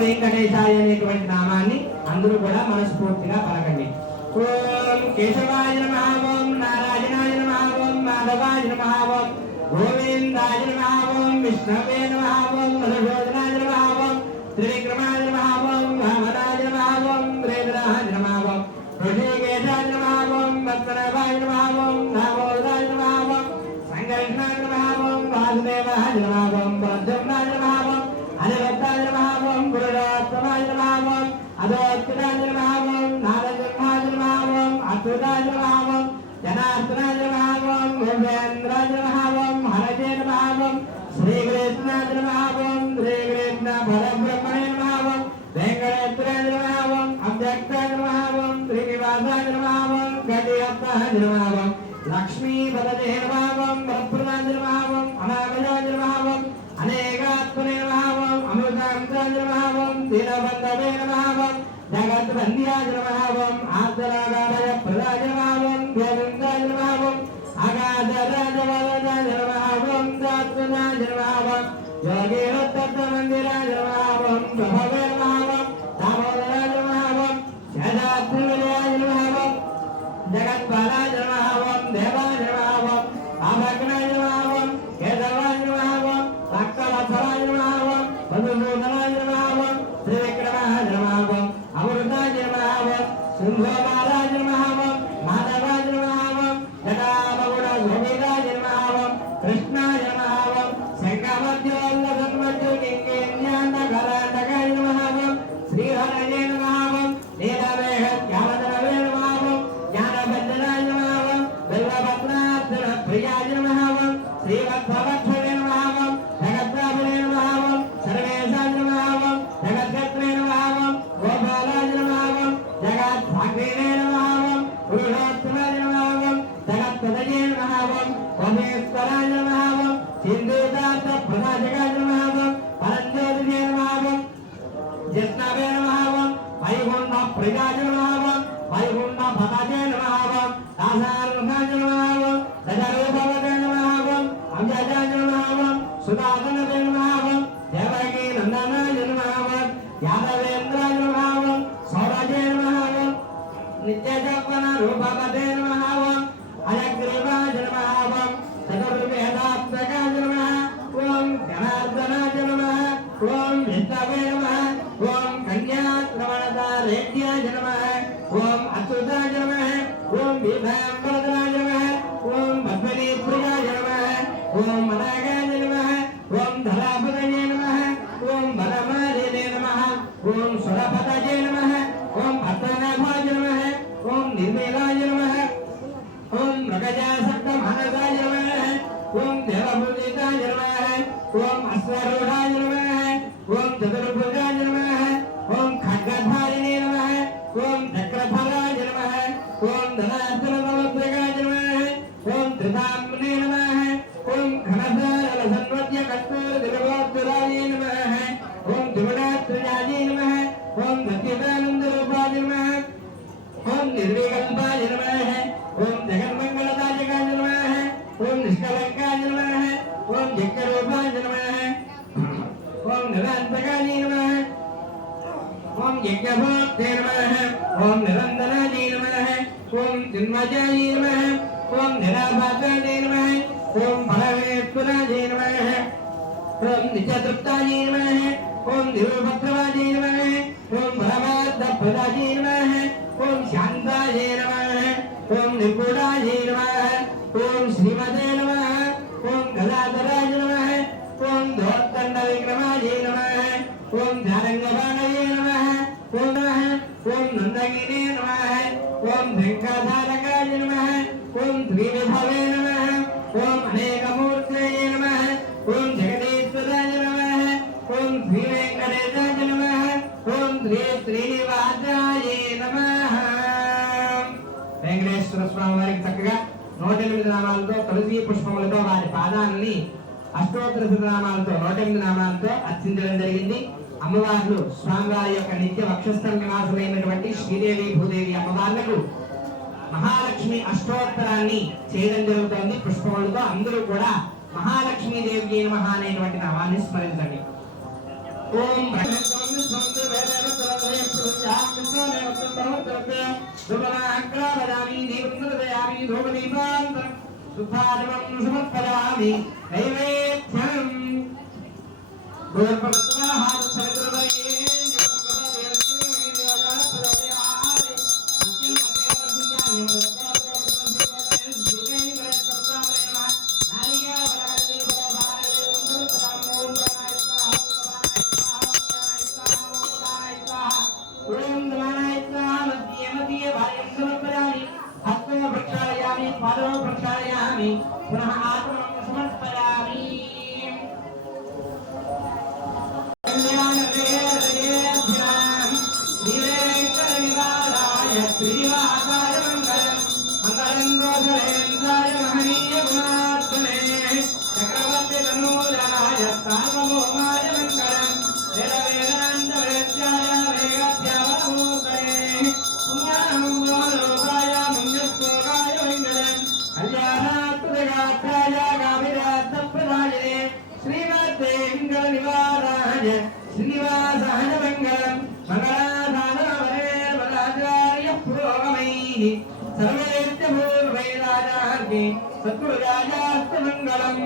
వెంకటేశాయ అనేటువంటి నామాన్ని అందరూ కూడా మనస్ఫూర్తిగా పలకండి. ఓం కేశవాయ నమః, ఓం నారాయణాయ నమః, ఓం మాధవాయ నమః, ఓం గోవిందాయ నమః, ఓం విష్ణవే నమః, ఓం మధుసూదనాయ నమః, ఓం త్రివిక్రమాయ నమః, ఓం వామనాయ నమః, ఓం రేద్రాయ నమః, ఓం ఋషికేశాయ నమః, ఓం వత్సనాభాయ నమః, ఓం దామోదరాయ నమః, ఓం సంకర్షణాయ నమః, ఓం వాసుదేవాయ నమః, ఓం ప్రద్యుమ్నాయ నమః, ఓం అనిరుద్ధాయ నమః, ఓం పురుషోత్తమాయ నమః, ఓం అధోక్షితాయ నమః, ఓం నారసింహాయ నమః, ఓం అచ్యుతాయ నమః, ఓం జనార్దనాయ నమః, ఓం భూపేంద్రాయ నమః, ఓం హరజే నమః, ఓం శ్రీకృష్ణాయ నమః, ఓం శ్రీకృష్ణ పరబ్రహ్మణే నమః, ఓం వెంకటేశ్వరాయ నమః, ఓం అవ్యక్తాయ నమః, ఓం శ్రీనివాసాయ నమః, ఓం గణపతయే నమః, ఓం లక్ష్మీపతయే నమః, ఓం వరప్రదాయ నమః, ఓం అనామయాయ నమః, ఓం అనేకాత్మనే నమః, ఓం అమృతాంతాయ నమః, ఓం దీనబంధవే నమః, ఓం జగద్వంద్యాయ నమః, ఓం ఆర్ద్రనారాయ ప్రదాయ నమః, ఓం గోవిందాయ నమః, ఓం అగాధరాజవరదాయ నమః, ఓం దాత్మనాయ నమః, ఓం యోగీరత్తమందిరాయ నమః, ఓం ప్రభవే నమః, ఓం దామోదరాయ నమః, ఓం శదాత్రివిజయాయ నమః, ఓం జగత్పాలాయ నమః, ఓం దేవాయ నమః, ఓం ఆభగ్నాయ నమః, ఓం కేశవాయ నమః, ఓం రక్తవత్సలాయ నమః, ఓం మధుసూదనాయ నమః, ఓం త్రివిక్రమాయ నమః, ఓం అమృతాయ నమః, ఓం సింహోమారాయ నమః, ఓం మాధవాయ నమః, ఓం జటామగుణ గోవిందాయ నమః, ఓం కృష్ణాయ నమః, ఓం శంఖమధ్యోల్లసన్మధ్యోకింకేన్యాన్నకరాటకాయ నమః, ఓం శ్రీహరయే నమః, ఓం నీలమేఘ జ్ఞానధనవే నమః, ఓం జ్ఞానభంజనాయ నమః, ఓం బిల్వపత్రార్చన ప్రియాయ నమః, ఓం శ్రీవత్సవక్షణే నమః, ఓం జగద్రాభునే నమః, ఓం సర్వేశాయ నమః, ఓం జగద్గత్రే నమః, ఓం గోపాలాయ నమః, ఓం జగద్భాగ్నే నమః, ఓం పురుషోత్తమాయ నమః, ఓం జగత్పదయే నమః, ఓం ఓమేశ్వరాయ నమః, ఓం సింధూదార్థ ప్రదాశకాయ నమః, ఓం పరంజ్యోతినే నమః, ఓం జిష్ణవే నమః, ఓం వైకుంఠ ప్రియాయ నమః, ఓం వైకుంఠ భవతే నమః, ఓం దాసారుణాయ నమః, ఓం దశరూపవతే నమః, ఓం అంజాయ నమః, ఓం సుధాతనవే నమః, ఓం దేవకీ నందనాయ నమః, ఓం యాదవేంద్రాయ నమః, ఓం సౌరజే నమః, ఓం నిత్యజవ్వన రూపవతే నమః, ఓం అయగ్రీవాయ నమః, ఓం చతుర్వేదాత్మకాయ నమః, ఓం జనార్దనాయ నమః, ఓం విష్ణవే నమః, ఓం కన్యాశ్రవణదారేభ్యాయ నమః, ఓం అచ్యుతాయ నమః, ఓం వీభాంబరదాయ నమః, ఓం పద్మినీ ప్రియాయ నమః, ఓం మనాగాయ నమః, ఓం ధరాపదయే నమః, ఓం బలమాలినే నమః, ఓం సురపదయే నమః, ఓం పద్మనాభాయ నమః, ఓం నిర్మలాయ నమః, ఓం మృగజాసక్తమానసాయ నమః, ఓం దేవభూజితాయ నమః, ఓం అశ్వరూఢాయ నమః, ఓం చతుర్భుజాయ నమః, ఓం ఖడ్గధారిణే నమః, ఓం చక్రఫలాయ నమః, ఓం ధనార్దనమోద్రగాయ నమః, ఓం త్రిధామ్నే నమః, ఓం ఘనసారలసన్వద్య కర్పూరదిలవోత్తరాయ నమః, ఓం త్రిగుణాత్రయాయ నమః, ఓం సత్యదానందరూపాయ నమః, ఓం నిర్వికల్పాయ నమః, ఓం జగన్మంగళదాయకాయ నమః, ఓం నిష్కలంకాయ నమః, ఓం జగరూపాయ నమః, ఓం నిరంతకాయ నమః, ఓం యజ్ఞభోక్తే నమః, ఓం నిరంతనాయ నమః, ఓం చిన్మయాయ నమః, ఓం నిరాభాసాయ నమః, ఓం పరమేశ్వరాయ నమః, ఓం నిత్యతృప్తాయ నమః, ఓం నిరుపద్రవాయ నమః, ఓం పరమార్థప్రదాయ నమః, ఓం శాంతాయ నమః, ఓం నిర్గుణాయ నమః, ఓం శ్రీమతే నమః, ఓం గదాధరాయ నమః, ఓం దోత్తండ విక్రమాయ నమః, ఓం ధారంగబాణయ నమః, ఓం నందగిరే నమః, ఓం శంఖధారకాయ నమః, ఓం త్రివిభవే నమః, ఓం అనేకమూర్తయే నమః, ఓం జగదీశ్వరాయ నమః, ఓం శ్రీ వెంకటేశాయ నమః, ఓం శ్రీనివాసాయ నమః. వెంకటేశ్వర స్వామి వారికి చక్కగా 108 నామాలతో తులసి పుష్పములతో వారి పాదాలని అష్టోత్తర శతనామాలతో 108 నామాలతో అర్చించడం జరిగింది. అమ్మవార్లు స్వామివారి యొక్క నిత్య వక్షస్థల నివాసులైనటువంటి శ్రీదేవి భూదేవి అమ్మవార్లకు మహాలక్ష్మి అష్టోత్తరాన్ని చేయడం జరుగుతుంది పుష్పములతో. అందరూ కూడా మహాలక్ష్మీదేవి నమః అనేటువంటి నామాన్ని స్మరించండి. ఓం సమర్పయామి నైవేద్యం प्रक्षालयामि पुनः आत्मनं समर्पयामि निवेङ्कटनिवाराय श्रीवासाय मङ्गलम् मङ्गलं दोषरेन्द्राय महनीय गुणात्मने चक्रवर्ति तनूराय सार्वभौमाय मङ्गलम् वेदवेदान्तवेद्याय वेगध्यावनमूर्तये पुण्याहं लोकाय मन्यश्लोकाय मङ्गलम् कल्याणात्मजगात्राय गाभिरात्मप्रदायिने श्रीमते निवाराय श्रीनिवासाय मङ्गलम् मङ्गलाधानवरे वराचार्य पुरोगमैः सर्वेत्य पूर्वैराजार्गे सद्गुरुराजास्तु मङ्गलम्